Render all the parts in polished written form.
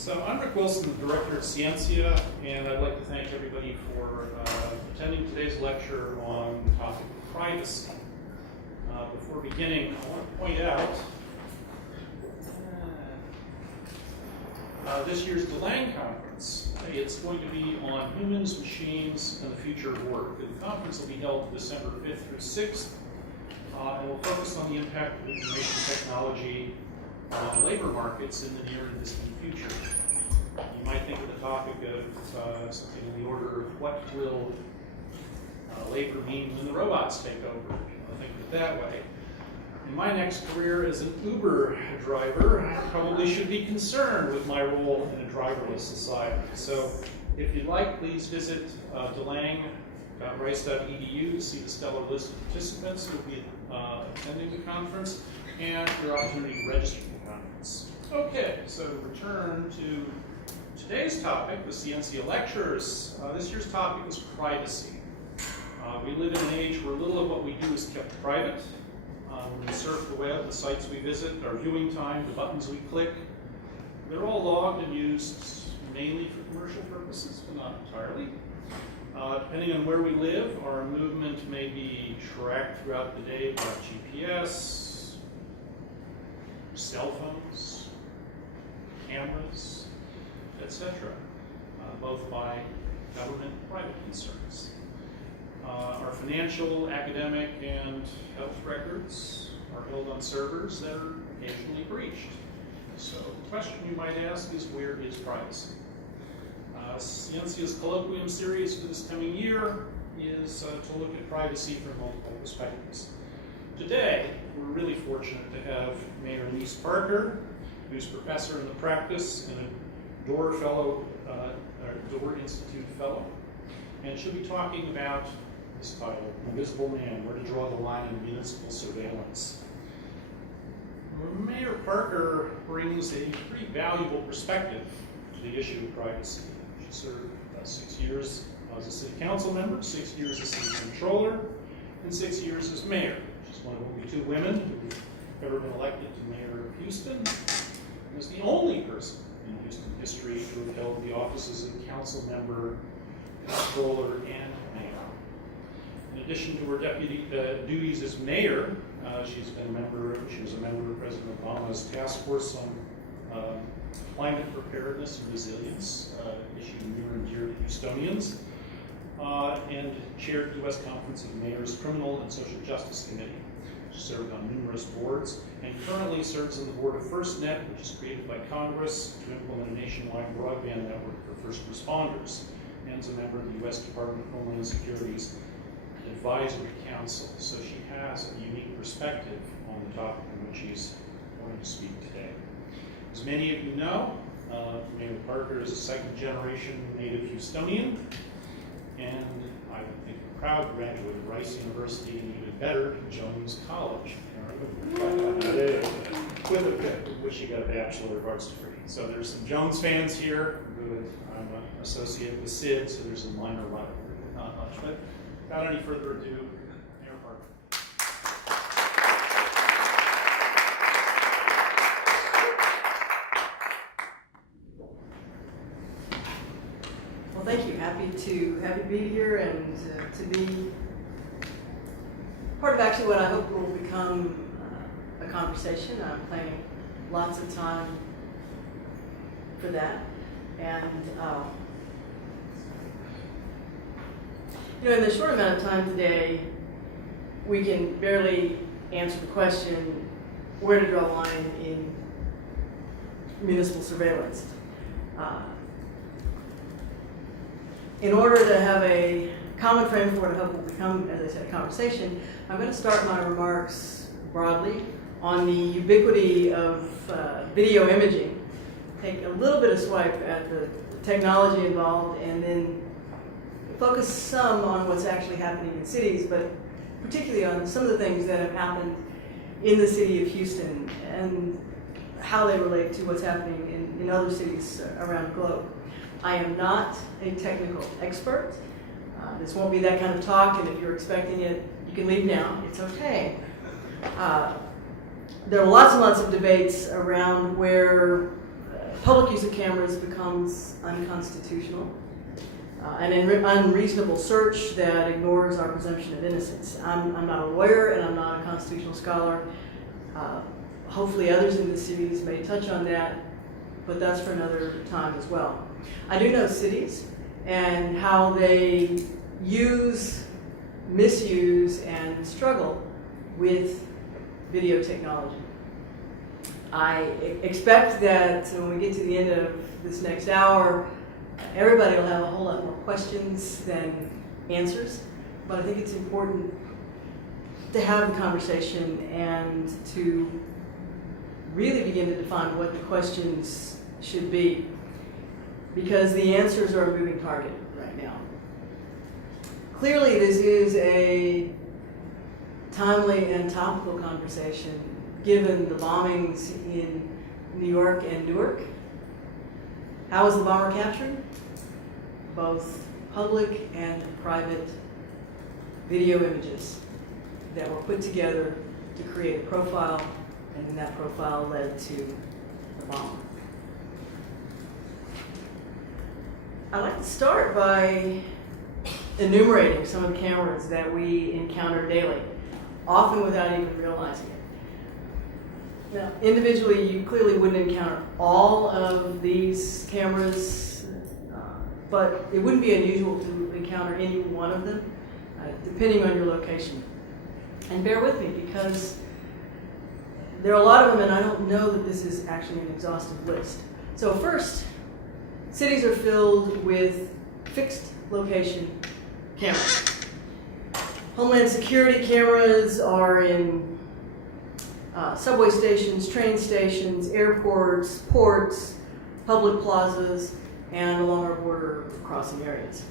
So I'm Rick Wilson, the director at Scientia, and I'd like to thank everybody for attending today's lecture on the topic of privacy. Before beginning, I want to point out this year's DeLang conference. It's going to be on humans, machines, and the future of work. The conference will be held December 5th through 6th, and will focus on the impact of information technology on labor markets in the near and distant future. You might think of the topic of something in the order of what will labor mean when the robots take over. Think of it that way. In my next career as an Uber driver, I probably should be concerned with my role in a driverless society. So if you'd like, please visit delang.rice.edu to see the stellar list of participants who will be attending the conference and your opportunity to register for the conference. Okay, so return to today's topic, the Scientia lectures. This year's topic is privacy. We live in an age where little of what we do is kept private. When we surf the web, the sites we visit, our viewing time, the buttons we click, they're all logged and used mainly for commercial purposes, but not entirely. Depending on where we live, our movement may be tracked throughout the day by GPS, cell phones, cameras, etc., both by government and private concerns. Our financial, academic, and health records are held on servers that are occasionally breached. So the question you might ask is, where is privacy? Sciencia's colloquium series for this coming year is to look at privacy from multiple perspectives. Today, we're really fortunate to have Mayor Annise Parker, who's professor in the practice and a Doerr fellow, Doerr Institute fellow, and she'll be talking about this title, Invisible Man, Where to Draw the Line in Municipal Surveillance. Mayor Parker brings a pretty valuable perspective to the issue of privacy. She served 6 years as a city council member, 6 years as city controller, and 6 years as mayor. She's one of only 2 women who've ever been elected to mayor of Houston, and is the only person in Houston history to have held the offices of council member, controller, and mayor. In addition to her deputy duties as mayor, she was a member of President Obama's task force on climate preparedness and resilience, issue near and dear to Houstonians, and chaired the U.S. Conference of Mayors Criminal and Social Justice Committee. She served on numerous boards and currently serves on the board of FirstNet, which is created by Congress to implement a nationwide broadband network for first responders, and is a member of the U.S. Department of Homeland Security's Advisory Council. So she has a unique perspective on the topic on which she's going to speak today. As many of you know, Mayor Parker is a second-generation native Houstonian, and I think a proud graduate of Rice University, and even better, Jones College, with which she got a Bachelor of Arts degree. So there's some Jones fans here. I'm associated with Sid, so there's a minor rivalry, not much. But without any further ado, Mayor Parker. Well, thank you. Happy to be here and to be part of actually what I hope will become a conversation. I'm planning lots of time for that. And in the short amount of time today, we can barely answer the question, where to draw the line in municipal surveillance. In order to have a common frame for what I hope will become, as I said, a conversation, I'm going to start my remarks broadly on the ubiquity of video imaging, take a little bit of swipe at the technology involved, and then focus some on what's actually happening in cities, but particularly on some of the things that have happened in the city of Houston and how they relate to what's happening in other cities around the globe. I am not a technical expert. This won't be that kind of talk, and if you're expecting it, you can leave now. It's okay. There are lots and lots of debates around where public use of cameras becomes unconstitutional, an unreasonable search that ignores our presumption of innocence. I'm not a lawyer and I'm not a constitutional scholar. Hopefully others in the series may touch on that, but that's for another time as well. I do know cities and how they use, misuse, and struggle with video technology. I expect that when we get to the end of this next hour, everybody will have a whole lot more questions than answers, but I think it's important to have the conversation and to really begin to define what the questions should be, because the answers are a moving target right now. Clearly, this is a timely and topical conversation given the bombings in New York and Newark. How was the bomber captured? Both public and private video images that were put together to create a profile, and then that profile led to the bomb. I'd like to start by enumerating some of the cameras that we encounter daily, often without even realizing it. Now, individually, you clearly wouldn't encounter all of these cameras, but it wouldn't be unusual to encounter any one of them, depending on your location. And bear with me, because there are a lot of them, and I don't know that this is actually an exhaustive list. So first, cities are filled with fixed location cameras. Homeland Security cameras are in subway stations, train stations, airports, ports, public plazas, and along our border crossing areas.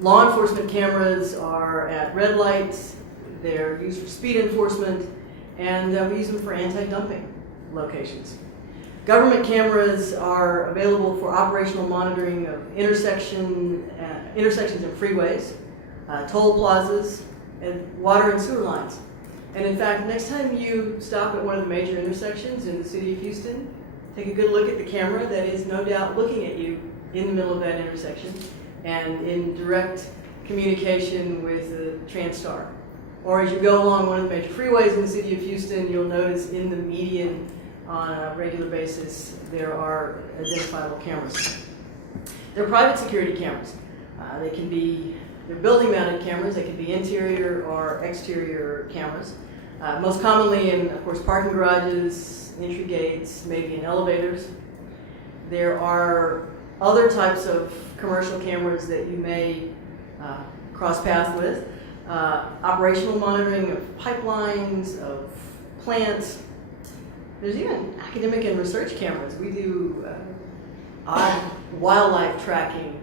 Law enforcement cameras are at red lights, they're used for speed enforcement, and we use them for anti-dumping locations. Government cameras are available for operational monitoring of intersections and freeways, toll plazas, and water and sewer lines. And in fact, next time you stop at one of the major intersections in the city of Houston, take a good look at the camera that is no doubt looking at you in the middle of that intersection and in direct communication with the TransStar. Or as you go along one of the major freeways in the city of Houston, you'll notice in the median on a regular basis there are identifiable cameras. They're private security cameras. They're building mounted cameras. They can be interior or exterior cameras. Most commonly in, of course, parking garages, entry gates, maybe in elevators. There are other types of commercial cameras that you may cross paths with. Operational monitoring of pipelines, of plants. There's even academic and research cameras. We do odd wildlife tracking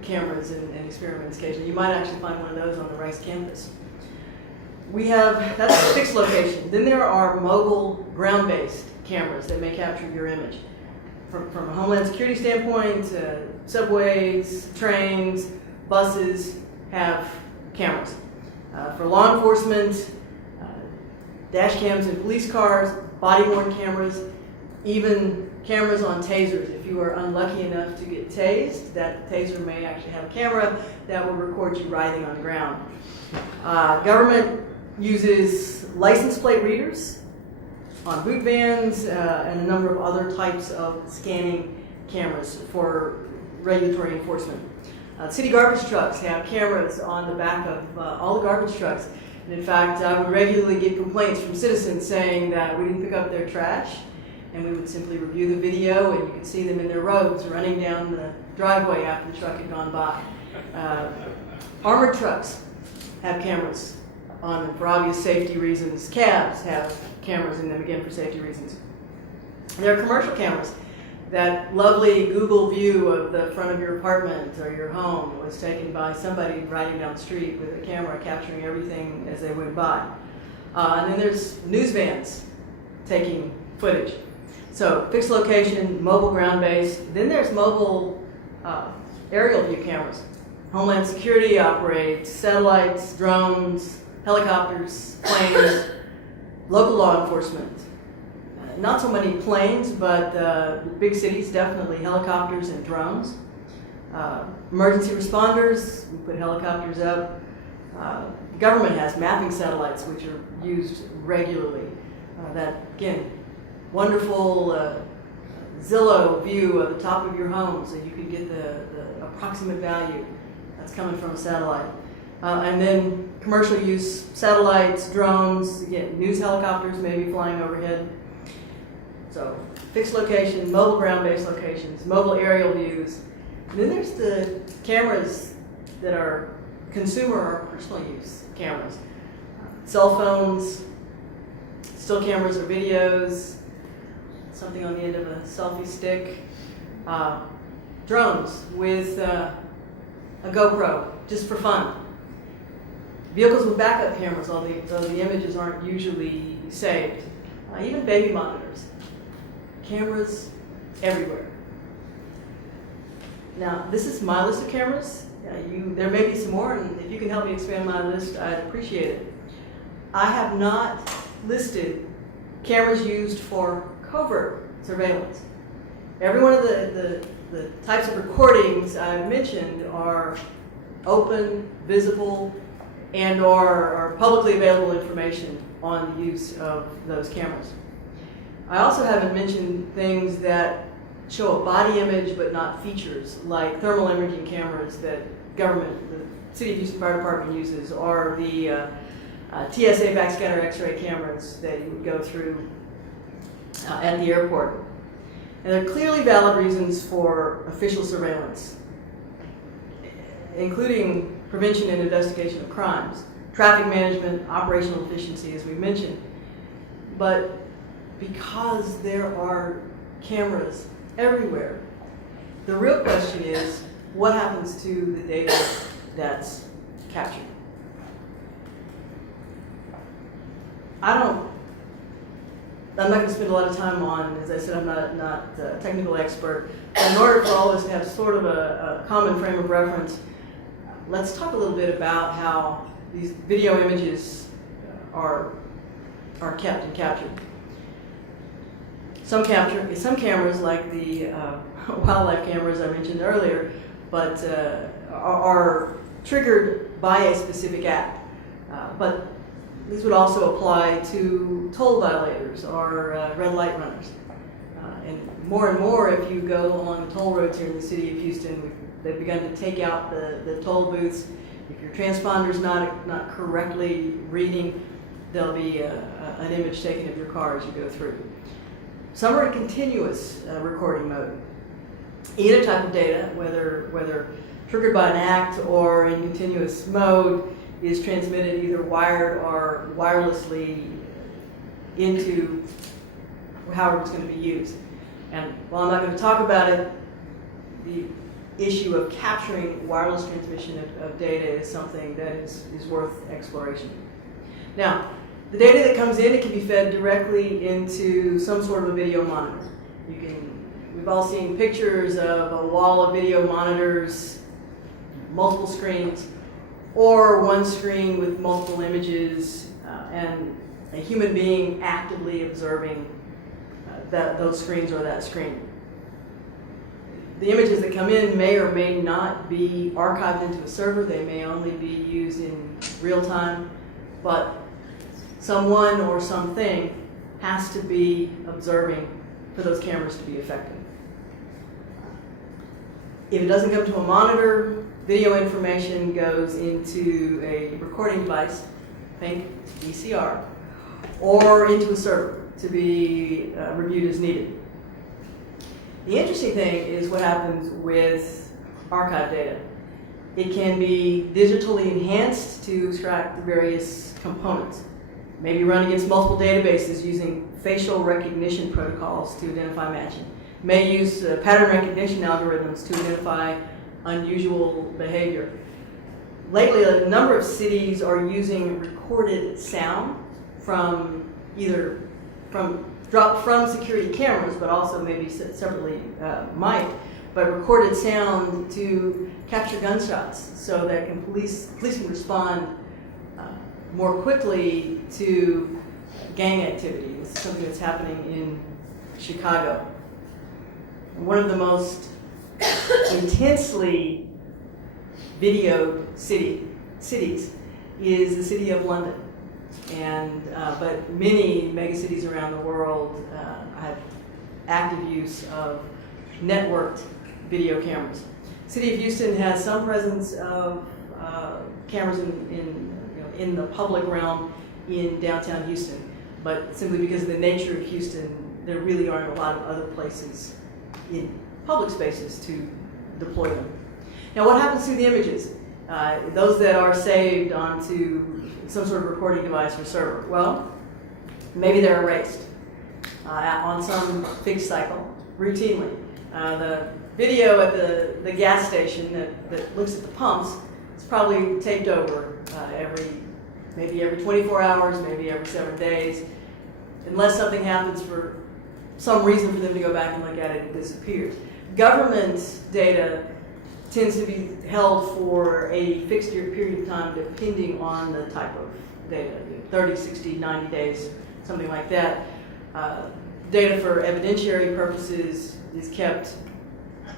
cameras and experiments occasionally. You might actually find one of those on the Rice campus. That's a fixed location. Then there are mobile ground-based cameras that may capture your image. From a Homeland Security standpoint, subways, trains, buses have cameras. For law enforcement, dash cams in police cars, body-worn cameras, even cameras on tasers. If you are unlucky enough to get tased, that taser may actually have a camera that will record you writhing on the ground. Government uses license plate readers on boot vans and a number of other types of scanning cameras for regulatory enforcement. City garbage trucks have cameras on the back of all the garbage trucks. And in fact, I would regularly get complaints from citizens saying that we didn't pick up their trash, and we would simply review the video and you could see them in their robes running down the driveway after the truck had gone by. Armored trucks have cameras on them for obvious safety reasons. Cabs have cameras in them, again, for safety reasons. There are commercial cameras. That lovely Google view of the front of your apartment or your home was taken by somebody riding down the street with a camera capturing everything as they went by. And then there's news vans taking footage. So fixed location, mobile ground-based. Then there's mobile aerial view cameras. Homeland Security operates satellites, drones, helicopters, planes, local law enforcement, Not so many planes, but big cities, definitely helicopters and drones. Emergency responders, we put helicopters up. The government has mapping satellites, which are used regularly. That, again, wonderful Zillow view of the top of your home, so you can get the approximate value that's coming from a satellite. And then commercial use, satellites, drones, again, news helicopters maybe flying overhead. So fixed location, mobile ground-based locations, mobile aerial views. And then there's the cameras that are consumer or personal use cameras. Cell phones, still cameras or videos, something on the end of a selfie stick. Drones with a GoPro, just for fun. Vehicles with backup cameras, although the images aren't usually saved. Even baby monitors. Cameras everywhere. Now, this is my list of cameras. There may be some more, and if you can help me expand my list, I'd appreciate it. I have not listed cameras used for covert surveillance. Every one of the types of recordings I've mentioned are open, visible, and are publicly available information on the use of those cameras. I also haven't mentioned things that show a body image but not features, like thermal imaging cameras that the City of Houston Fire Department uses, or the TSA backscatter X-ray cameras that you would go through at the airport. And there are clearly valid reasons for official surveillance, including prevention and investigation of crimes, traffic management, operational efficiency, as we mentioned. But because there are cameras everywhere, the real question is, what happens to the data that's captured? I'm not going to spend a lot of time on, as I said, I'm not a technical expert. But in order for all of us to have sort of a common frame of reference, let's talk a little bit about how these video images are kept and captured. Some cameras, like the wildlife cameras I mentioned earlier, but are triggered by a specific act. But these would also apply to toll violators or red light runners. And more, if you go along the toll roads here in the city of Houston, they've begun to take out the toll booths. If your transponder's not correctly reading, there'll be an image taken of your car as you go through. Some are in continuous recording mode. Either type of data, whether triggered by an act or in continuous mode, is transmitted either wired or wirelessly into however it's going to be used. And while I'm not going to talk about it, the issue of capturing wireless transmission of data is something that is worth exploration. Now, the data that comes in, it can be fed directly into some sort of a video monitor. We've all seen pictures of a wall of video monitors, multiple screens, or one screen with multiple images, and a human being actively observing those screens or that screen. The images that come in may or may not be archived into a server. They may only be used in real time, but someone or something has to be observing for those cameras to be effective. If it doesn't come to a monitor, video information goes into a recording device, think VCR, or into a server to be reviewed as needed. The interesting thing is what happens with archive data. It can be digitally enhanced to extract the various components. Maybe run against multiple databases using facial recognition protocols to identify matching. May use pattern recognition algorithms to identify unusual behavior. Lately, a number of cities are using recorded sound from dropped from security cameras, but also maybe separately mic, but recorded sound to capture gunshots so that police can respond more quickly to gang activity. This is something that's happening in Chicago. One of the most intensely videoed cities is the city of London. And but many megacities around the world have active use of networked video cameras. The city of Houston has some presence of cameras in the public realm in downtown Houston, but simply because of the nature of Houston, there really aren't a lot of other places in public spaces to deploy them. Now, what happens to the images? Those that are saved onto some sort of recording device or server. Well, maybe they're erased on some fixed cycle routinely. The video at the gas station that looks at the pumps is probably taped over maybe every 24 hours, maybe every 7 days. Unless something happens for some reason for them to go back and look at it, it disappears. Government data tends to be held for a fixed period of time depending on the type of data, 30, 60, 90 days, something like that. Data for evidentiary purposes is kept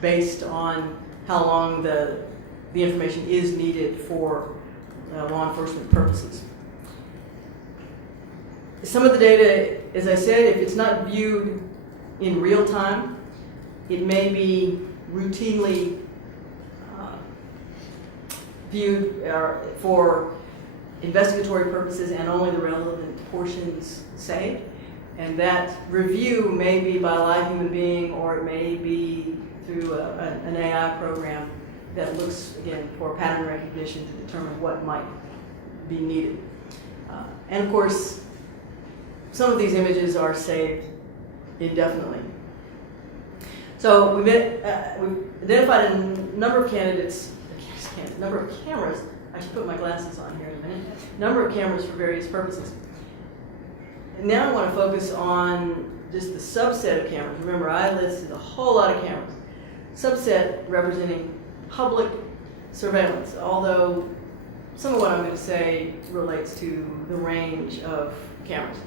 based on how long the information is needed for law enforcement purposes. Some of the data, as I said, if it's not viewed in real time, it may be routinely viewed for investigatory purposes and only the relevant portions saved. And that review may be by a live human being, or it may be through an AI program that looks, again, for pattern recognition to determine what might be needed. And of course, some of these images are saved indefinitely. So we've identified a number of number of cameras. I should put my glasses on here in a minute. Number of cameras for various purposes. And now I want to focus on just the subset of cameras. Remember, I listed a whole lot of cameras. Subset representing public surveillance, although some of what I'm going to say relates to the range of cameras.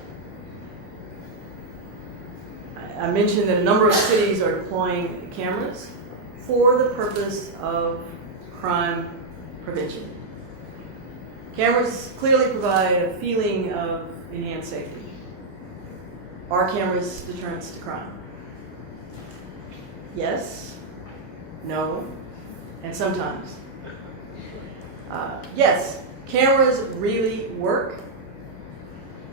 I mentioned that a number of cities are deploying cameras for the purpose of crime prevention. Cameras clearly provide a feeling of enhanced safety. Are cameras deterrents to crime? Yes, no, and sometimes. Yes, cameras really work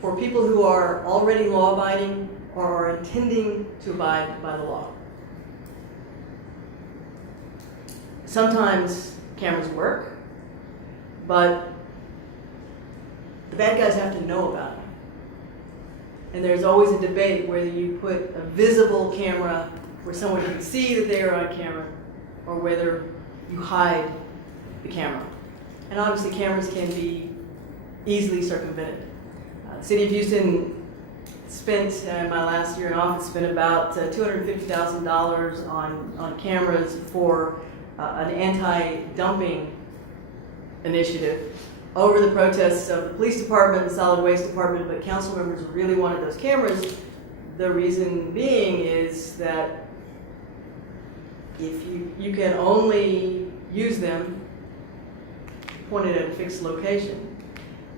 for people who are already law-abiding or are intending to abide by the law. Sometimes cameras work, but the bad guys have to know about it. And there's always a debate whether you put a visible camera where someone can see that they are on camera, or whether you hide the camera. And obviously cameras can be easily circumvented. The City of Houston spent, in my last year in office, spent about $250,000 on cameras for an anti-dumping initiative over the protests of the police department and solid waste department, but council members really wanted those cameras. The reason being is that if you can only use them pointed at a fixed location,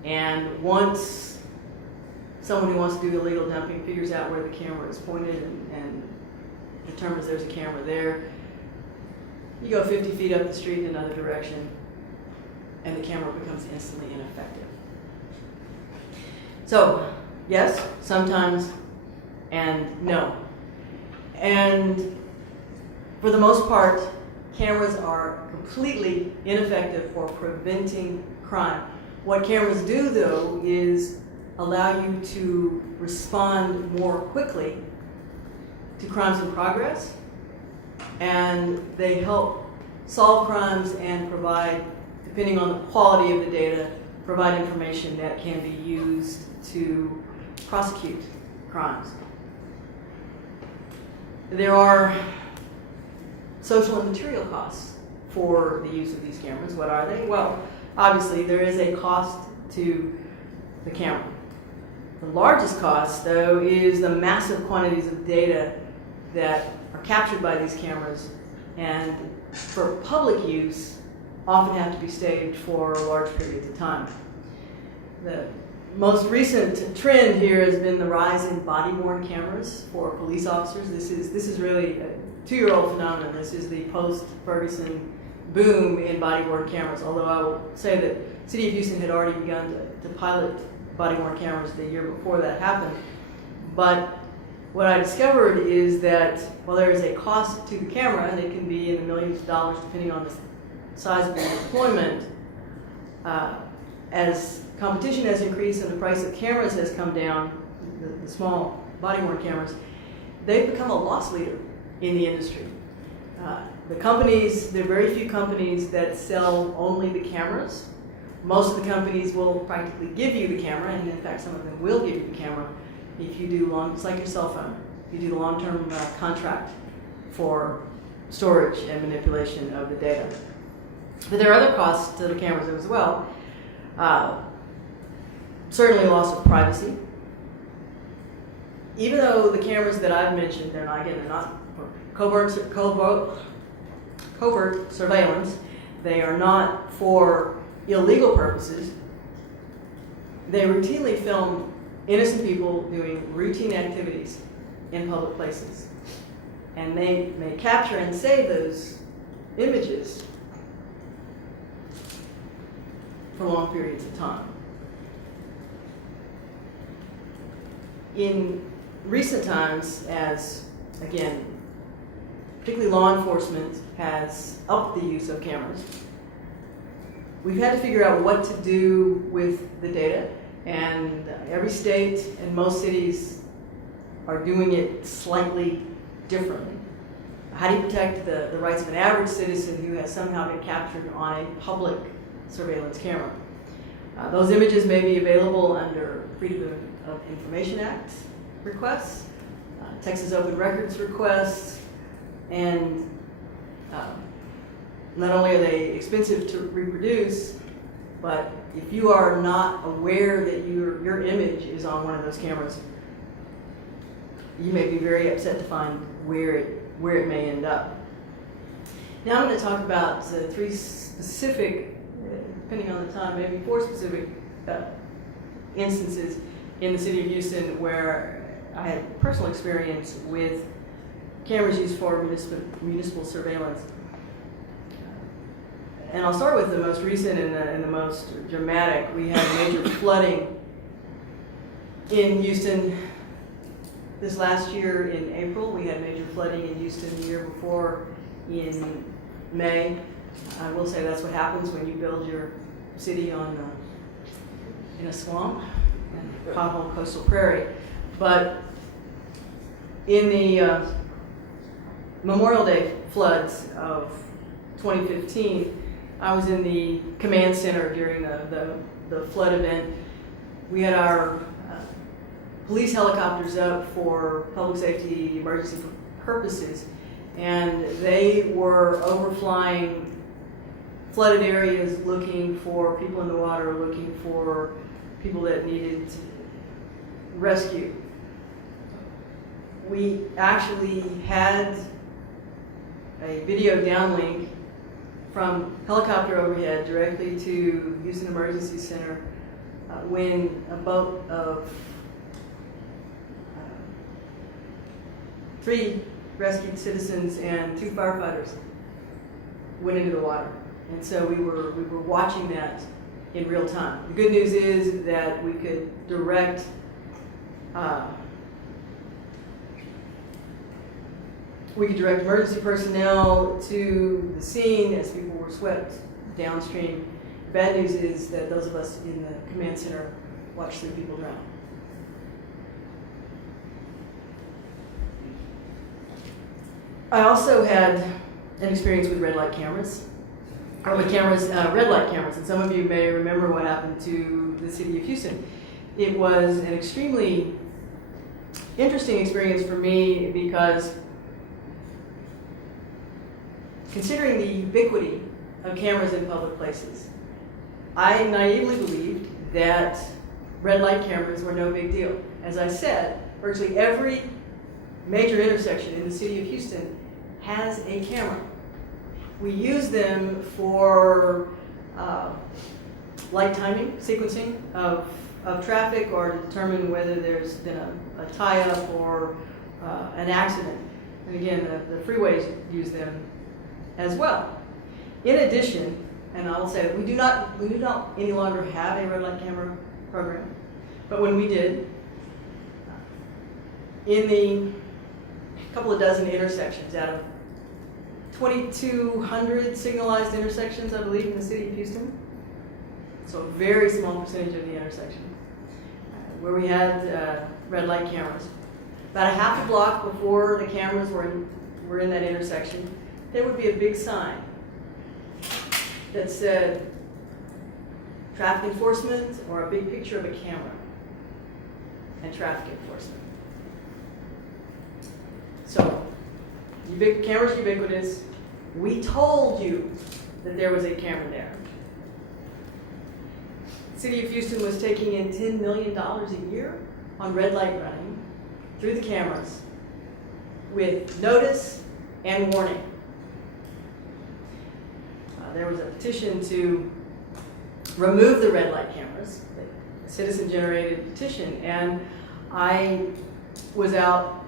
and once someone who wants to do illegal dumping figures out where the camera is pointed and determines there's a camera there, you go 50 feet up the street in another direction, and the camera becomes instantly ineffective. So, yes, sometimes, and no. And for the most part, cameras are completely ineffective for preventing crime. What cameras do, though, is allow you to respond more quickly to crimes in progress, and they help solve crimes and provide, depending on the quality of the data, provide information that can be used to prosecute crimes. There are social and material costs for the use of these cameras. What are they? Well, obviously there is a cost to the camera. The largest cost, though, is the massive quantities of data that are captured by these cameras and for public use often have to be staged for large periods of time. The most recent trend here has been the rise in body-worn cameras for police officers. This is really a 2-year-old phenomenon. This is the post-Ferguson boom in body-worn cameras, although I will say that the City of Houston had already begun to pilot body-worn cameras the year before that happened. But what I discovered is that while there is a cost to the camera, and it can be in the millions of dollars depending on the size of the deployment, as competition has increased and the price of cameras has come down, the small body-worn cameras, they've become a loss leader in the industry. There are very few companies that sell only the cameras. Most of the companies will practically give you the camera, and in fact some of them will give you the camera if you do it's like your cell phone. You do the long-term contract for storage and manipulation of the data. But there are other costs to the cameras as well. Certainly loss of privacy. Even though the cameras that I've mentioned, they're not for covert surveillance, they are not for illegal purposes. They routinely film innocent people doing routine activities in public places. And they may capture and save those images for long periods of time. In recent times, as again, particularly law enforcement has upped the use of cameras, we've had to figure out what to do with the data, and every state and most cities are doing it slightly differently. How do you protect the rights of an average citizen who has somehow been captured on a public surveillance camera? Those images may be available under Freedom of Information Act requests, Texas Open Records requests, and not only are they expensive to reproduce, but if you are not aware that your image is on one of those cameras, you may be very upset to find where it may end up. Now I'm going to talk about 3 specific, depending on the time, maybe 4 specific instances in the city of Houston where I had personal experience with cameras used for municipal surveillance. And I'll start with the most recent and the most dramatic. We had major flooding in Houston this last year in April. We had major flooding in Houston the year before in May. I will say that's what happens when you build your city in a swamp and pothole coastal prairie. But in the Memorial Day floods of 2015, I was in the command center during the flood event. We had our police helicopters up for public safety emergency purposes, and they were overflying flooded areas looking for people in the water, looking for people that needed rescue. We actually had a video downlink from helicopter overhead directly to Houston Emergency Center when a boat of 3 rescued citizens and 2 firefighters went into the water. And so we were watching that in real time. The good news is that we could direct emergency personnel to the scene as people were swept downstream. The bad news is that those of us in the command center watched 3 people drown. I also had an experience with red light cameras, red light cameras, and some of you may remember what happened to the city of Houston. It was an extremely interesting experience for me because considering the ubiquity of cameras in public places, I naively believed that red light cameras were no big deal. As I said, virtually every major intersection in the city of Houston has a camera. We use them for light timing, sequencing of traffic, or to determine whether there's been a tie-up or an accident. And again, the freeways use them as well. In addition, and I will say that we do not any longer have a red light camera program, but when we did, in the couple of dozen intersections out of 2,200 signalized intersections, I believe, in the city of Houston, so a very small percentage of the intersection, where we had red light cameras. About a half a block before the cameras were in that intersection, there would be a big sign that said traffic enforcement, or a big picture of a camera and traffic enforcement. So, camera's ubiquitous. We told you that there was a camera there. The city of Houston was taking in $10 million a year on red light running through the cameras with notice and warning. There was a petition to remove the red light cameras, a citizen-generated petition, and I was out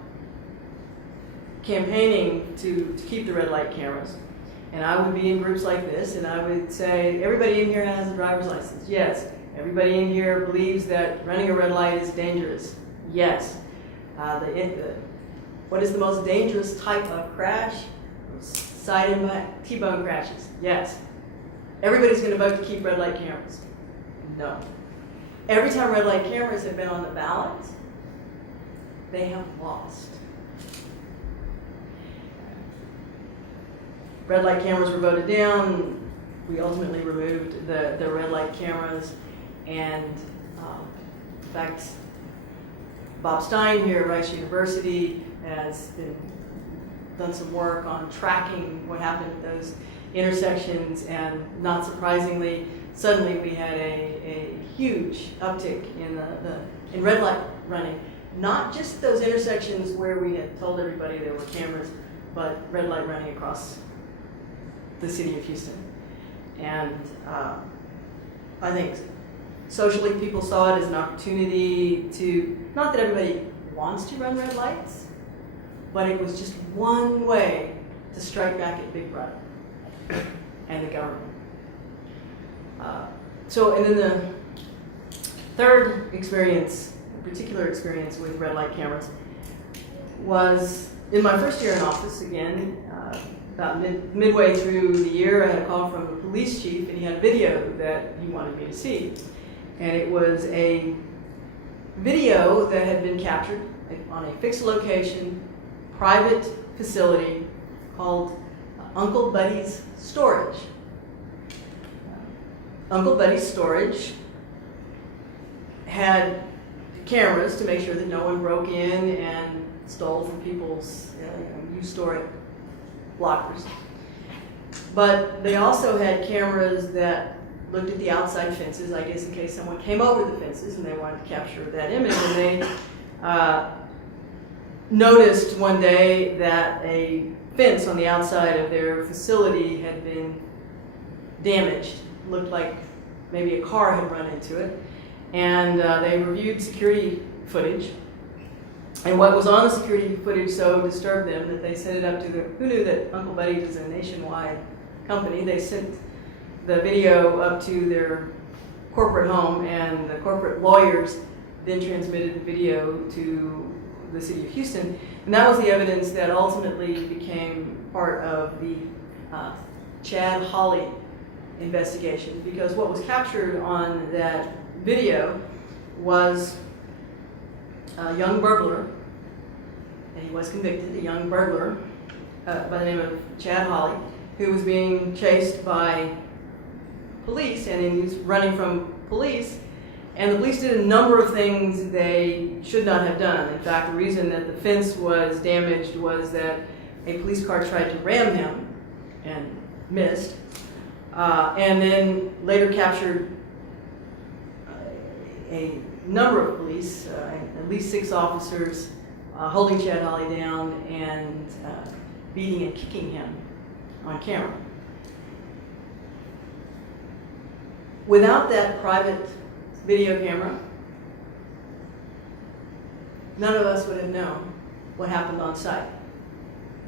campaigning to keep the red light cameras. And I would be in groups like this, and I would say, everybody in here has a driver's license. Yes. Everybody in here believes that running a red light is dangerous. Yes. What is the most dangerous type of crash? Side impact, T-bone crashes. Yes. Everybody's going to vote to keep red light cameras. No. Every time red light cameras have been on the ballot, they have lost. Red light cameras were voted down. We ultimately removed the red light cameras. And in fact, Bob Stein here at Rice University has done some work on tracking what happened at those intersections, and not surprisingly, suddenly we had a huge uptick in red light running. Not just those intersections where we had told everybody there were cameras, but red light running across the city of Houston. And I think socially people saw it as an opportunity to, not that everybody wants to run red lights, but it was just one way to strike back at Big Brother and the government. And then the third particular experience with red light cameras was in my first year in office. Again, about midway through the year, I had a call from the police chief, and he had a video that he wanted me to see. And it was a video that had been captured on a fixed location, private facility called Uncle Buddy's Storage. Uncle Buddy's Storage had cameras to make sure that no one broke in and stole from people's U-Store blockers. But they also had cameras that looked at the outside fences, I guess in case someone came over the fences and they wanted to capture that image. And they noticed one day that a fence on the outside of their facility had been damaged. Looked like maybe a car had run into it. And they reviewed security footage. And what was on the security footage so disturbed them that they sent it up to who knew that Uncle Buddy's is a nationwide company. They sent the video up to their corporate home, and the corporate lawyers then transmitted the video to the city of Houston. And that was the evidence that ultimately became part of the Chad Hawley investigation, because what was captured on that video was a young burglar, and he was convicted, a young burglar by the name of Chad Hawley, who was being chased by police, and he was running from police, and the police did a number of things they should not have done. In fact, the reason that the fence was damaged was that a police car tried to ram him and missed, and then later captured a number of police, at least 6 officers, holding Chad Hawley down and beating and kicking him on camera. Without that private video camera, none of us would have known what happened on site.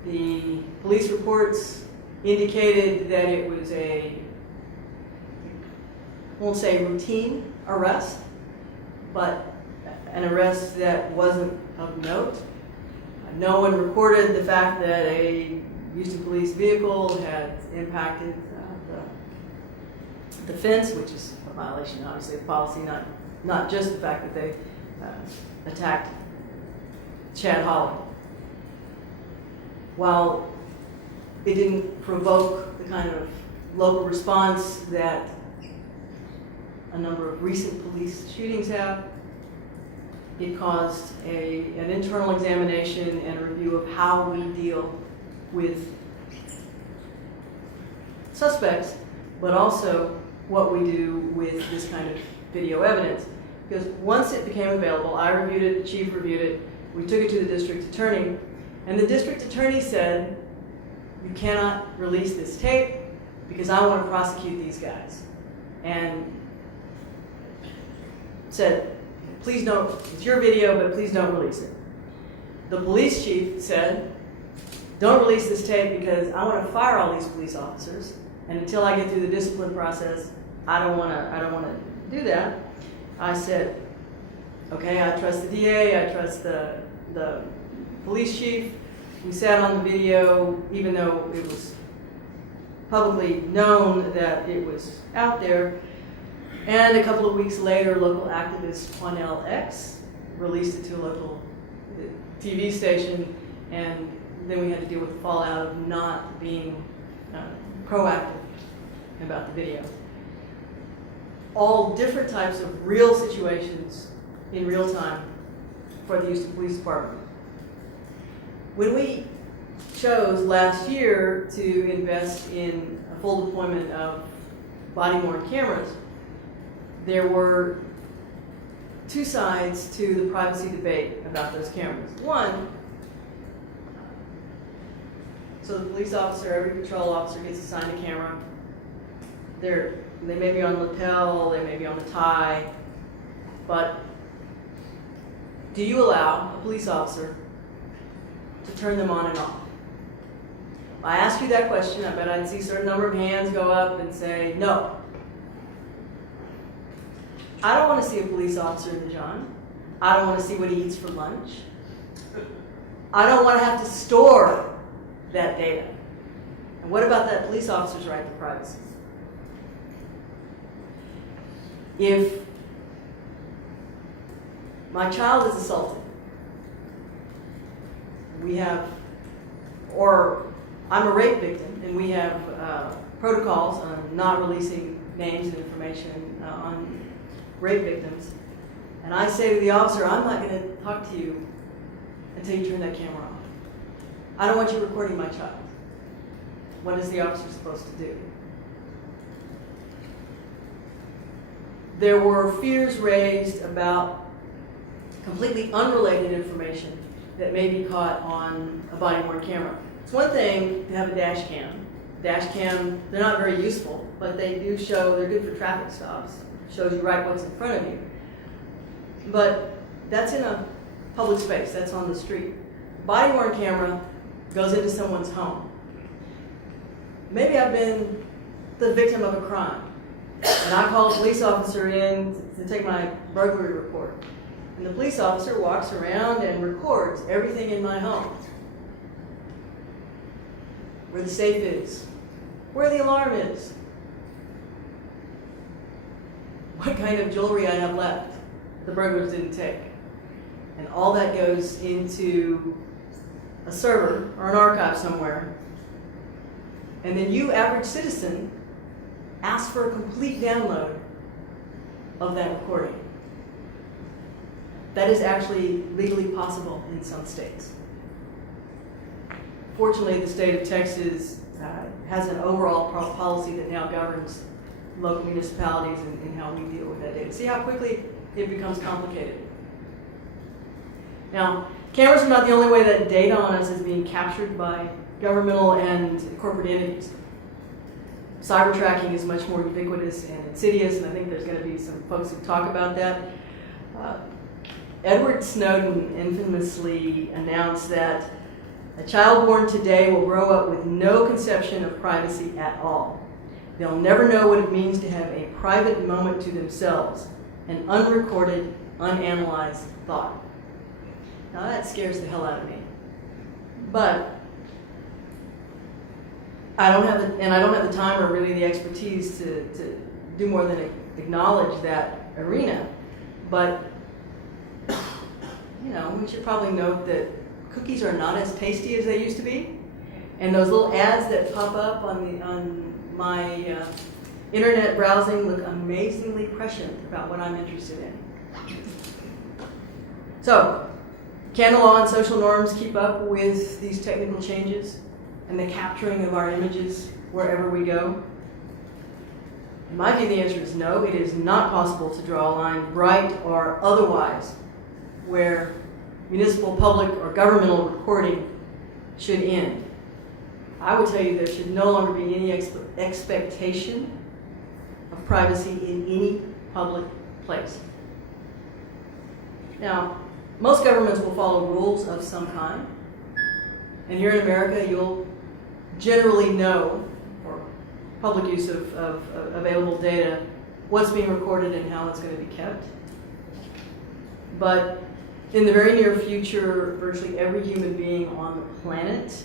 The police reports indicated that it was I won't say routine arrest, but an arrest that wasn't of note. No one recorded the fact that a Houston police vehicle had impacted the fence, which is a violation, obviously, of policy, not just the fact that they attacked Chad Hawley. While it didn't provoke the kind of local response that a number of recent police shootings have, it caused an internal examination and a review of how we deal with suspects, but also what we do with this kind of video evidence. Because once it became available, I reviewed it, the chief reviewed it, we took it to the district attorney, and the district attorney said, you cannot release this tape because I want to prosecute these guys. And said, please don't, it's your video, but please don't release it. The police chief said, don't release this tape because I want to fire all these police officers, and until I get through the discipline process, I don't want to do that. I said, okay, I trust the DA, I trust the police chief. We sat on the video, even though it was publicly known that it was out there. And a couple of weeks later, local activist Juanel X released it to a local TV station, and then we had to deal with the fallout of not being proactive about the video. All different types of real situations in real time for the Houston Police Department. When we chose last year to invest in a full deployment of body-worn cameras, there were 2 sides to the privacy debate about those cameras. One, so the police officer, every patrol officer gets assigned a camera. They may be on the lapel, they may be on the tie, but do you allow a police officer to turn them on and off? If I ask you that question, I bet I'd see a certain number of hands go up and say, no. I don't want to see a police officer in the John. I don't want to see what he eats for lunch. I don't want to have to store that data. And what about that police officer's right to privacy? If my child is assaulted, or I'm a rape victim, and we have protocols on not releasing names and information on rape victims, and I say to the officer, I'm not going to talk to you until you turn that camera off. I don't want you recording my child. What is the officer supposed to do? There were fears raised about completely unrelated information that may be caught on a body-worn camera. It's one thing to have a dash cam. Dash cam, they're not very useful, but they do show, they're good for traffic stops. Shows you right what's in front of you. But that's in a public space, that's on the street. Body-worn camera goes into someone's home. Maybe I've been the victim of a crime, and I call a police officer in to take my burglary report. And the police officer walks around and records everything in my home. Where the safe is, where the alarm is, what kind of jewelry I have left the burglars didn't take. And all that goes into a server or an archive somewhere. And then you, average citizen, ask for a complete download of that recording. That is actually legally possible in some states. Fortunately, the state of Texas has an overall policy that now governs local municipalities and how we deal with that data. See how quickly it becomes complicated. Now, cameras are not the only way that data on us is being captured by governmental and corporate entities. Cyber tracking is much more ubiquitous and insidious, and I think there's going to be some folks who talk about that. Edward Snowden infamously announced that a child born today will grow up with no conception of privacy at all. They'll never know what it means to have a private moment to themselves, an unrecorded, unanalyzed thought. Now that scares the hell out of me. But I don't have the time or really the expertise to do more than acknowledge that arena. But we should probably note that cookies are not as tasty as they used to be, and those little ads that pop up on my internet browsing look amazingly prescient about what I'm interested in. So, can the law and social norms keep up with these technical changes and the capturing of our images wherever we go? In my view, the answer is no. It is not possible to draw a line, bright or otherwise, where municipal, public, or governmental recording should end. I would tell you there should no longer be any expectation of privacy in any public place. Now, most governments will follow rules of some kind, and here in America, you'll generally know, for public use of available data, what's being recorded and how it's going to be kept. But in the very near future, virtually every human being on the planet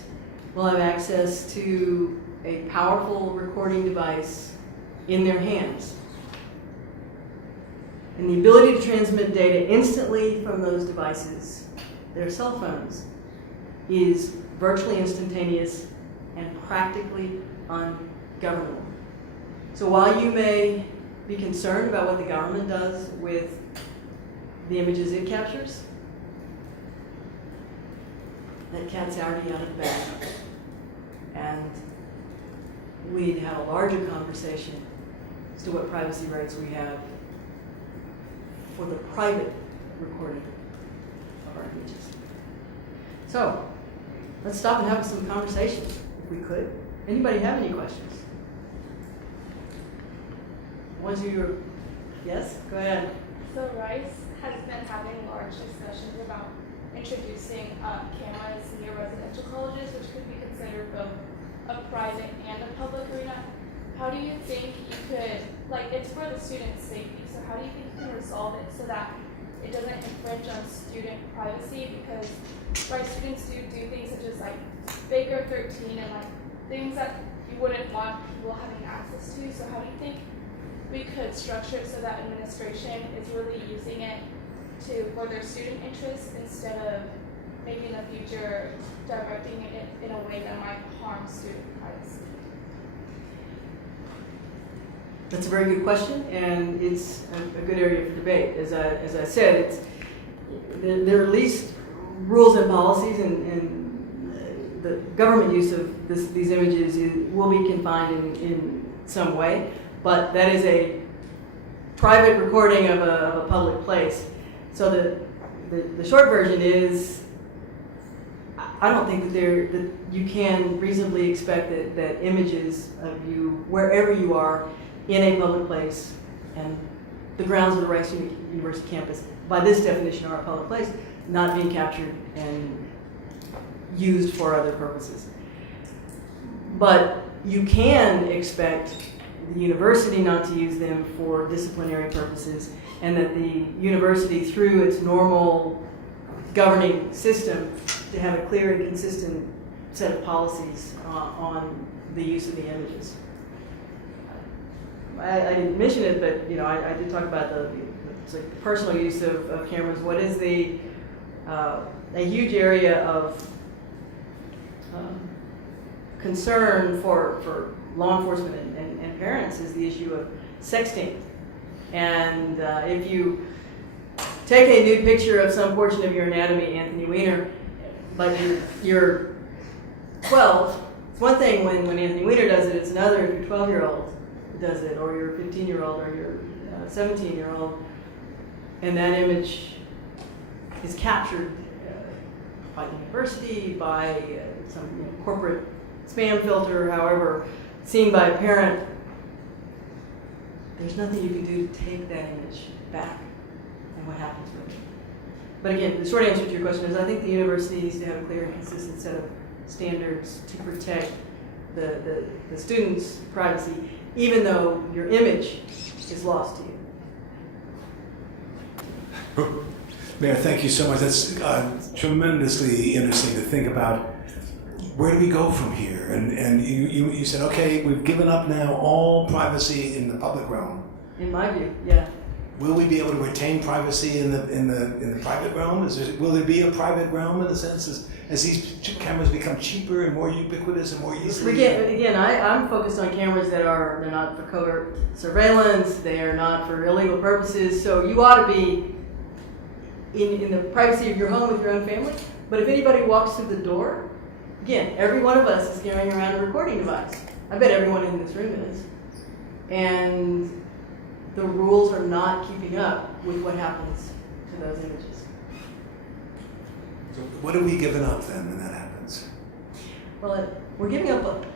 will have access to a powerful recording device in their hands. And the ability to transmit data instantly from those devices, their cell phones, is virtually instantaneous and practically ungovernable. So while you may be concerned about what the government does with the images it captures, that cat's already out of the bag. And we need to have a larger conversation as to what privacy rights we have for the private recording of our images. So, let's stop and have some conversation, if we could. Anybody have any questions? Ones who are, yes, go ahead. So Rice has been having large discussions about introducing cameras near residential colleges, which could be considered both a private and a public arena. How do you think you could, it's for the student's safety, so how do you think you can resolve it so that it doesn't infringe on student privacy? Because students do things such as Baker 13 and things that you wouldn't want people having access to. So how do you think we could structure it so that administration is really using it to further student interests instead of maybe in the future directing it in a way that might harm student privacy? That's a very good question, and it's a good area for debate. As I said, there are at least rules and policies, and the government use of these images will be confined in some way, but that is a private recording of a public place. So the short version is, I don't think that you can reasonably expect that images of you wherever you are in a public place, and the grounds of the Rice University campus, by this definition, are a public place, not being captured and used for other purposes. But you can expect the university not to use them for disciplinary purposes, and that the university, through its normal governing system, to have a clear and consistent set of policies on the use of the images. I didn't mention it, but I did talk about the personal use of cameras. What is a huge area of concern for law enforcement and parents is the issue of sexting. And if you take a nude picture of some portion of your anatomy, Anthony Weiner, but you're 12, it's one thing when Anthony Weiner does it, it's another if your 12-year-old does it, or your 15-year-old, or your 17-year-old. and that image is captured by the university, by some corporate spam filter, however, seen by a parent, there's nothing you can do to take that image back and what happens with it. But again, the short answer to your question is I think the university needs to have a clear and consistent set of standards to protect the student's privacy, even though your image is lost to you. Mayor, thank you so much. That's tremendously interesting to think about. Where do we go from here? And you said, okay, we've given up now all privacy in the public realm. In my view, yeah. Will we be able to retain privacy in the private realm? Will there be a private realm in a sense as these cameras become cheaper and more ubiquitous and more easily? Again, I'm focused on cameras they're not for covert surveillance, they are not for illegal purposes, so you ought to be in the privacy of your home with your own family. But if anybody walks through the door, again, every one of us is carrying around a recording device. I bet everyone in this room is. And the rules are not keeping up with what happens to those images. So what are we giving up then when that happens? Well, we're giving up,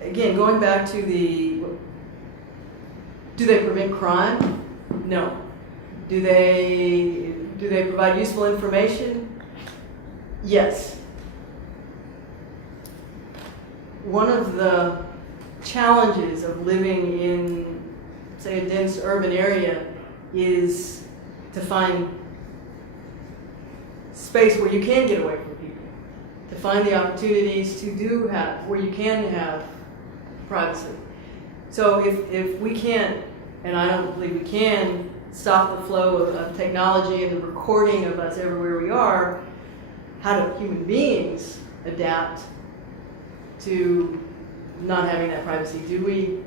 again, going back to do they prevent crime? No. Do they provide useful information? Yes. One of the challenges of living in, say, a dense urban area is to find space where you can get away from people, to find the opportunities to where you can have privacy. So if we can't, and I don't believe we can, stop the flow of technology and the recording of us everywhere we are, how do human beings adapt to not having that privacy? Do we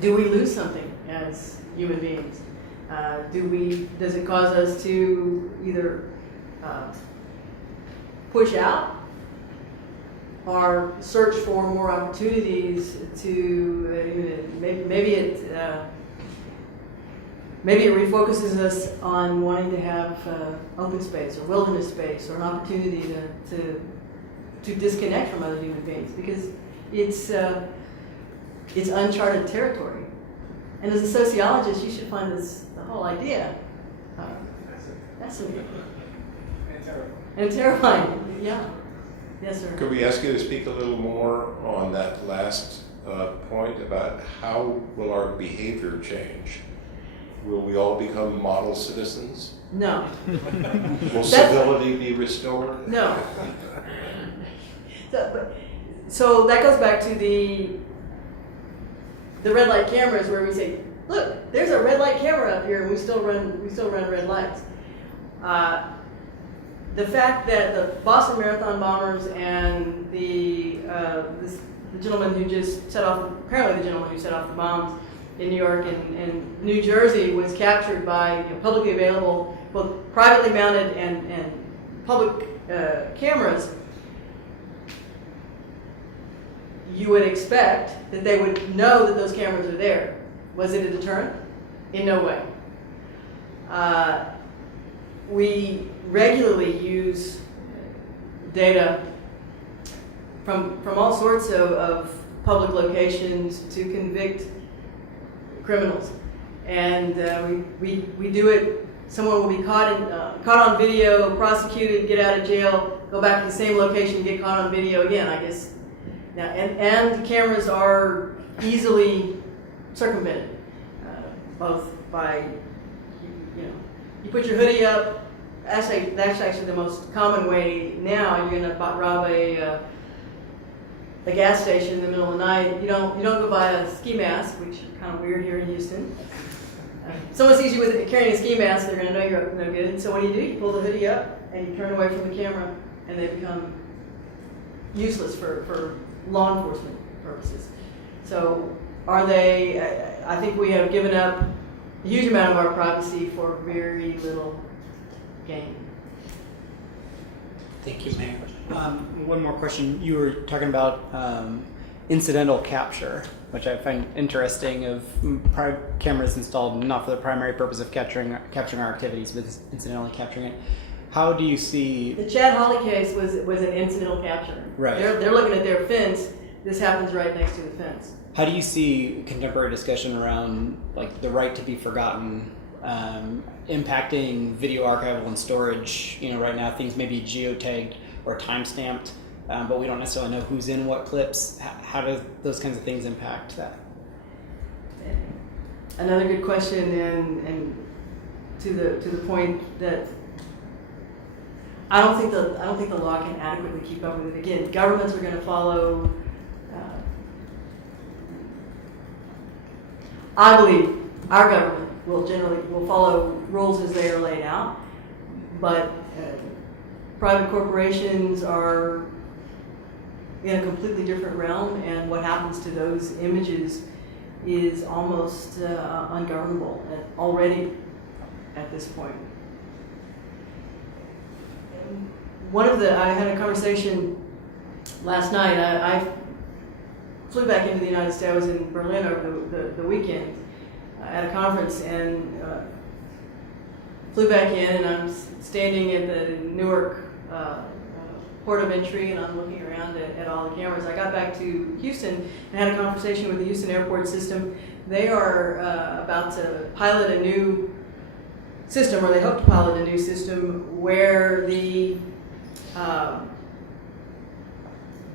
lose something as human beings? Does it cause us to either push out or search for more opportunities to maybe it refocuses us on wanting to have open space or wilderness space or an opportunity to disconnect from other human beings, because it's uncharted territory. And as a sociologist, you should find the whole idea fascinating and terrifying. Yeah. Yes, sir. Could we ask you to speak a little more on that last point about how will our behavior change? Will we all become model citizens? No. Will civility be restored? No. So that goes back to the red light cameras, where we say, look, there's a red light camera up here, and we still run red lights. The fact that the Boston Marathon bombers and the gentleman who just set off, apparently the gentleman who set off the bombs in New York and New Jersey was captured by publicly available, both privately mounted and public cameras, you would expect that they would know that those cameras are there. Was it a deterrent? In no way. We regularly use data from all sorts of public locations to convict criminals, and we do it. Someone will be caught on video, prosecuted, get out of jail, go back to the same location, get caught on video again. I guess now, and the cameras are easily circumvented, both by you put your hoodie up. Actually, that's actually the most common way now. You're going to rob a gas station in the middle of the night. You don't go buy a ski mask, which is kind of weird here in Houston. Someone sees you carrying a ski mask, they're going to know you're up to no good. So what do? You pull the hoodie up and you turn away from the camera, and they become useless for law enforcement purposes. So are they? I think we have given up a huge amount of our privacy for very little gain. Thank you, Mayor. One more question. You were talking about incidental capture, which I find interesting, of cameras installed not for the primary purpose of capturing our activities, but incidentally capturing it. How do you see... The Chad Hawley case was an incidental capture. Right. They're looking at their fence. This happens right next to the fence. How do you see contemporary discussion around like the right to be forgotten impacting video archival and storage? You know, right now things may be geotagged or time-stamped, but we don't necessarily know who's in what clips. How do those kinds of things impact that? Another good question, and to the point that I don't think the law can adequately keep up with it. Again, governments are going to follow. I believe our government will follow rules as they are laid out, but private corporations are in a completely different realm, and what happens to those images is almost ungovernable already at this point. I had a conversation last night. I flew back into the United States. I was in Berlin over the weekend at a conference, and flew back in, and I'm standing at the Newark port of entry, and I'm looking around at all the cameras. I got back to Houston and had a conversation with the Houston airport system. They are about to pilot a new system, or they hope to pilot a new system, where the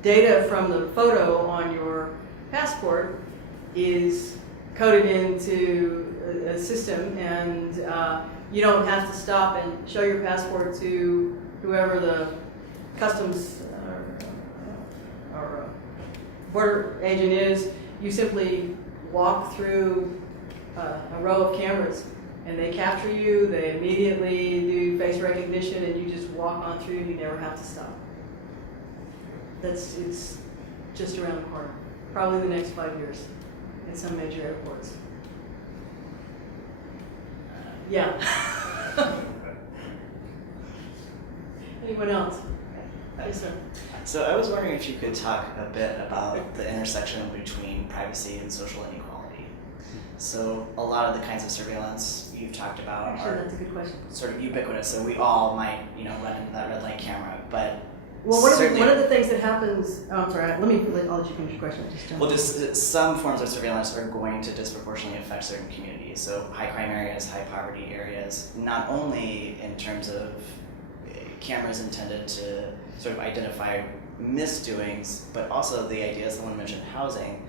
data from the photo on your passport is coded into a system, and you don't have to stop and show your passport to whoever the customs or border agent is. You simply walk through a row of cameras, and they capture you. They immediately do face recognition, and you just walk on through, and you never have to stop. It's just around the corner, probably the next 5 years in some major airports. Yeah. Anyone else? Yes, sir. So I was wondering if you could talk a bit about the intersection between privacy and social inequality. So a lot of the kinds of surveillance you've talked about Actually, are that's a good question. sort of ubiquitous. So we all might, run into that red light camera, but Well, one certainly, of the things that happens. Oh, I'm sorry. I'll let you finish your question. just some forms of surveillance are going to disproportionately affect certain communities. So high crime areas, high poverty areas, not only in terms of cameras intended to sort of identify misdoings, but also the idea, someone mentioned housing,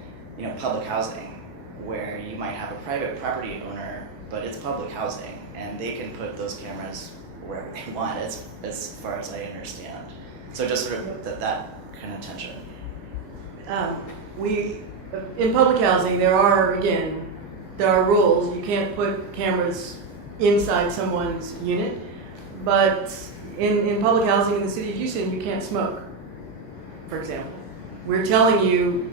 public housing, where you might have a private property owner, but it's public housing, and they can put those cameras wherever they want, as far as I understand. So just sort of that kind of tension. In public housing, there are rules. You can't put cameras inside someone's unit, but in public housing in the city of Houston, you can't smoke, for example. We're telling you,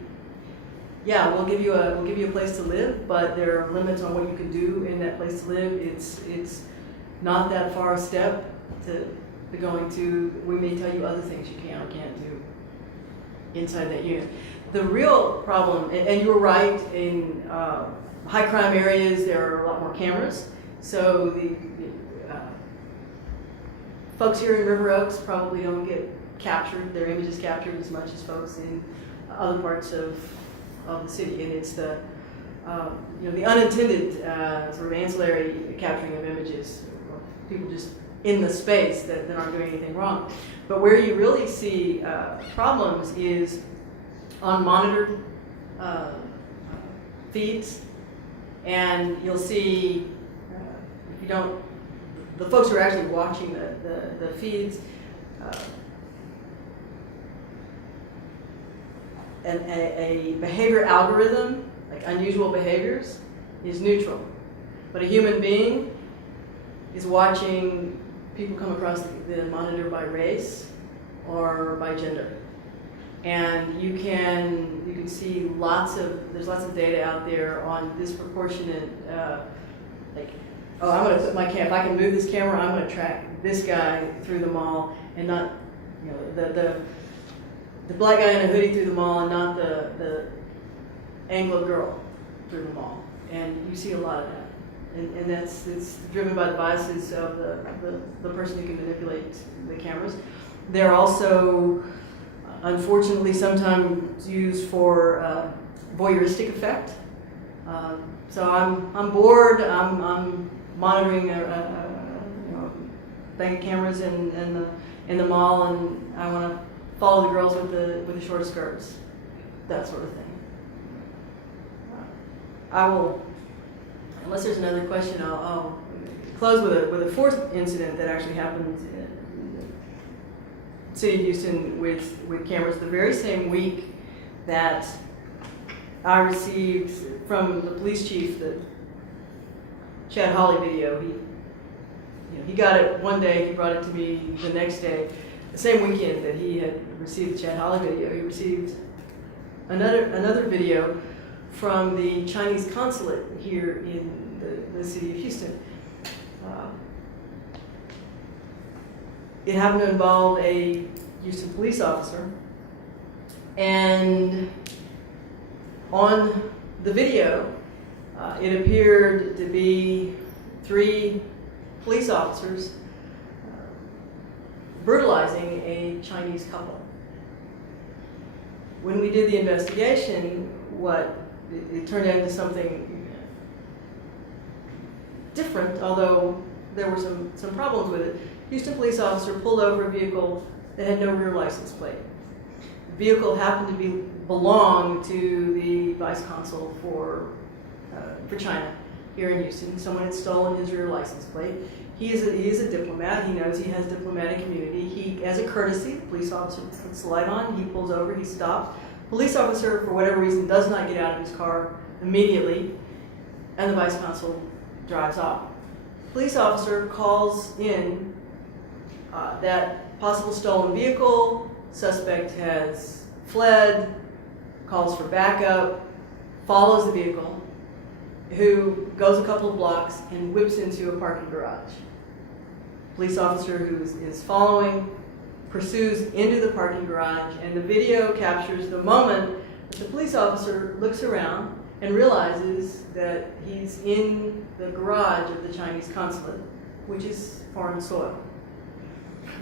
yeah, we'll give you a place to live, but there are limits on what you can do in that place to live. It's not that far a step to going to. We may tell you other things you can or can't do inside that unit. The real problem, and you were right, in high crime areas there are a lot more cameras. So the folks here in River Oaks probably don't get captured, their images captured as much as folks in other parts of the city, and it's the the unintended sort of ancillary capturing of images, people just in the space that aren't doing anything wrong. But where you really see problems is on monitored feeds, and you'll see if you don't, the folks who are actually watching the feeds, and a behavior algorithm, like unusual behaviors, is neutral. But a human being is watching people come across the monitor by race or by gender. And you can see there's lots of data out there on disproportionate, I'm going to put if I can move this camera, I'm going to track this guy through the mall, and not, the the black guy in a hoodie through the mall and not the Anglo girl through the mall. And you see a lot of that. And it's driven by the biases of the person who can manipulate the cameras. They're also, unfortunately, sometimes used for voyeuristic effect. So I'm bored. I'm monitoring bank cameras in the mall, and I want to follow the girls with the short skirts, that sort of thing. I will, unless there's another question, I'll close with a fourth incident that actually happened in the city of Houston with cameras the very same week that I received from the police chief the Chad Hawley video. He got it one day, he brought it to me the next day. The same weekend that he had received the Chad Hawley video, he received another video from the Chinese consulate here in the city of Houston. It happened to involve a Houston police officer, and on the video, it appeared to be 3 police officers brutalizing a Chinese couple. When we did the investigation, it turned out into something different, although there were some problems with it. Houston police officer pulled over a vehicle that had no rear license plate. The vehicle happened to belong to the vice consul for China here in Houston. Someone had stolen his rear license plate. He is a diplomat. He knows he has diplomatic immunity. He, as a courtesy, the police officer puts the light on. He pulls over. He stops. Police officer, for whatever reason, does not get out of his car immediately, and the vice consul drives off. Police officer calls in that possible stolen vehicle. Suspect has fled. Calls for backup. Follows the vehicle, who goes a couple of blocks and whips into a parking garage. Police officer who is following pursues into the parking garage, and the video captures the moment that the police officer looks around and realizes that he's in the garage of the Chinese consulate, which is foreign soil.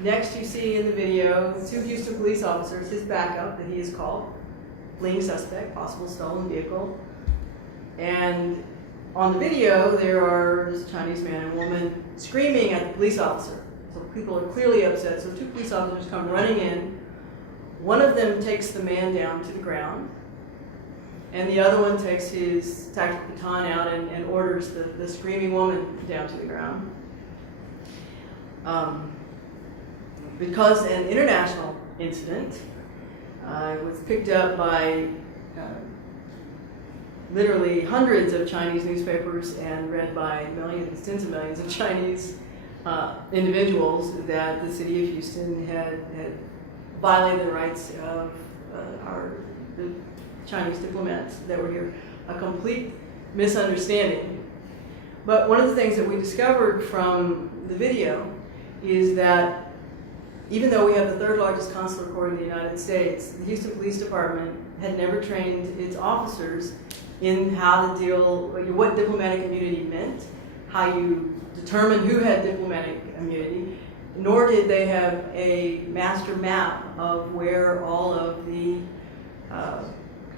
Next, you see in the video 2 Houston police officers, his backup that he has called, fleeing suspect, possible stolen vehicle. And on the video, there are this Chinese man and woman screaming at the police officer. So people are clearly upset. So 2 police officers come running in. One of them takes the man down to the ground, and the other one takes his tactical baton out and orders the screaming woman down to the ground. Because an international incident was picked up by literally hundreds of Chinese newspapers and read by millions, tens of millions of Chinese individuals, that the city of Houston had violated the rights of the Chinese diplomats that were here. A complete misunderstanding. But one of the things that we discovered from the video is that even though we have the 3rd largest consular corps in the United States, the Houston Police Department had never trained its officers in how to deal, what diplomatic immunity meant, how you determine who had diplomatic immunity, nor did they have a master map of where all of the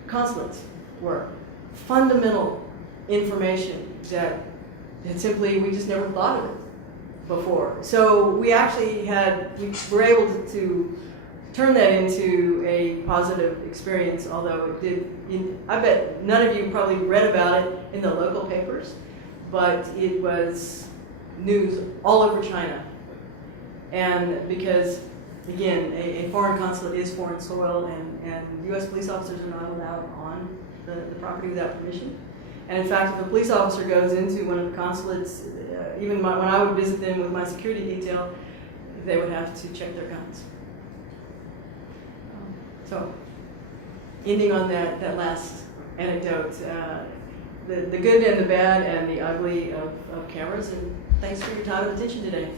consulates were. Fundamental information that we just never thought of it before. So we actually were able to turn that into a positive experience, although it did, I bet none of you probably read about it in the local papers, but it was news all over China. And because, again, a foreign consulate is foreign soil, and U.S. police officers are not allowed on the property without permission. And in fact, if a police officer goes into one of the consulates, even when I would visit them with my security detail, they would have to check their guns. So, ending on that last anecdote, the good and the bad and the ugly of cameras, and thanks for your time and attention today.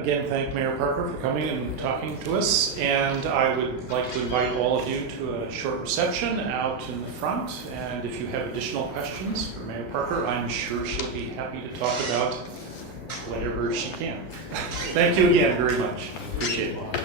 again thank Mayor Parker for coming and talking to us, and I would like to invite all of you to a short reception out in the front, and if you have additional questions for Mayor Parker, I'm sure she'll be happy to talk about whatever she can. Thank you again very much. Appreciate it.